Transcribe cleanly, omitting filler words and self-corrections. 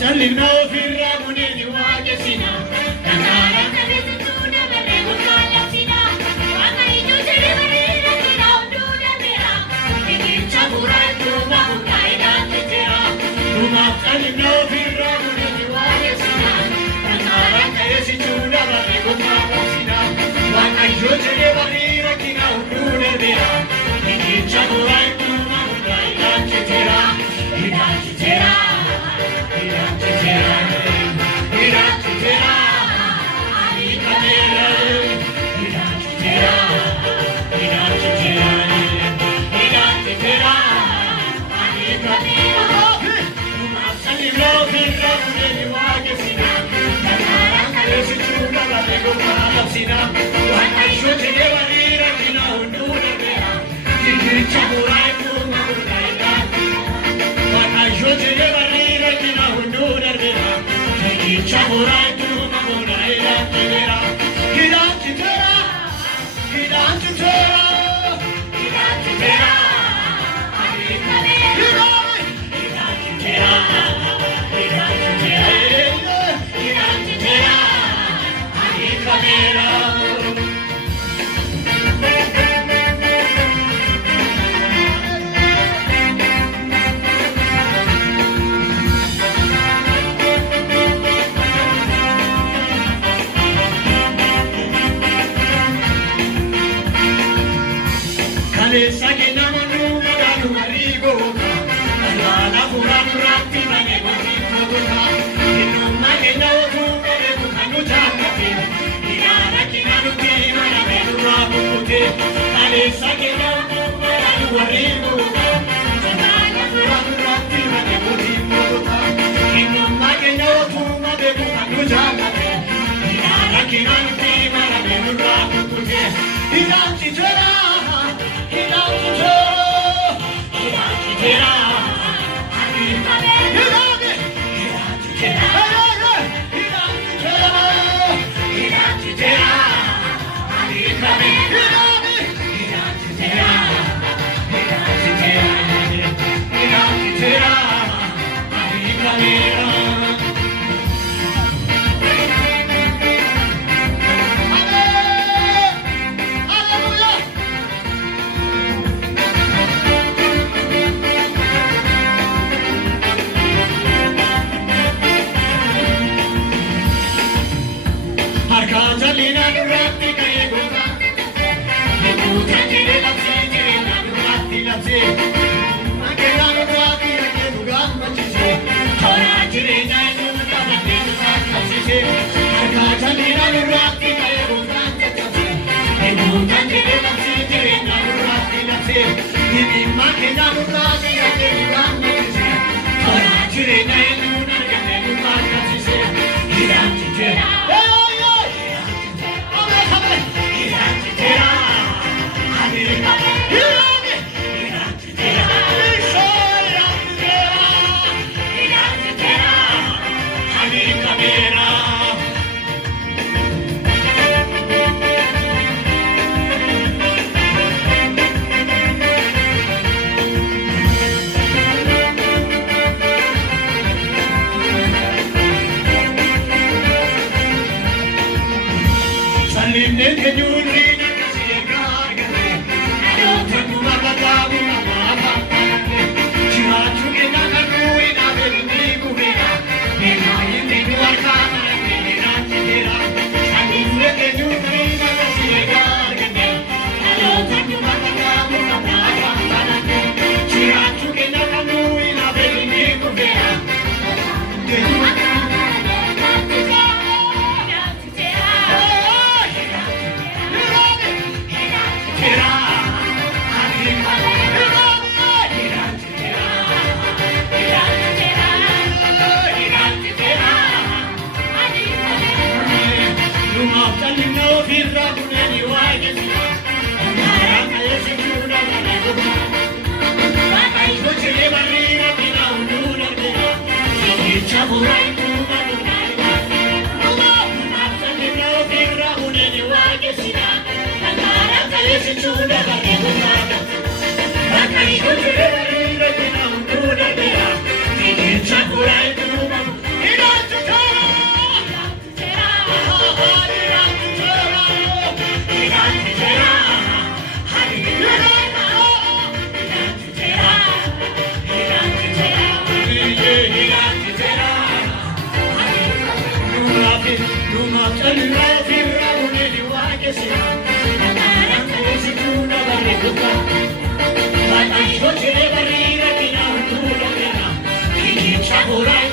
Salino firramune ni wajesina Nangara kalisuna barego salasina Wangai jujere barira kira undura mera Nigi chaburai tuma ungai dante tera Tuma salino firramune ni wajesina Nangara kalisuna barego salasina Wangai jujere barira kira undura mera Nigi chaburai tuma ungai dante tera Dante tera Chamurai tu mamurai la tera, hiranchi tera, hiranchi tera, hiranchi tera, hiranchi tera, hiranchi tera, hiranchi tera, hiranchi Sake namanu maganu marigo alwala puran rati mane bati koduka inu mane no kumere kanu jakati inara kinanu ti mana menu rabute ale sake namanu maganu marigo alwala puran rati mane bati koduka inu mane no kumere kanu jakati inara kinanu ti mana menu rabute iranchi jara Chamurai Ora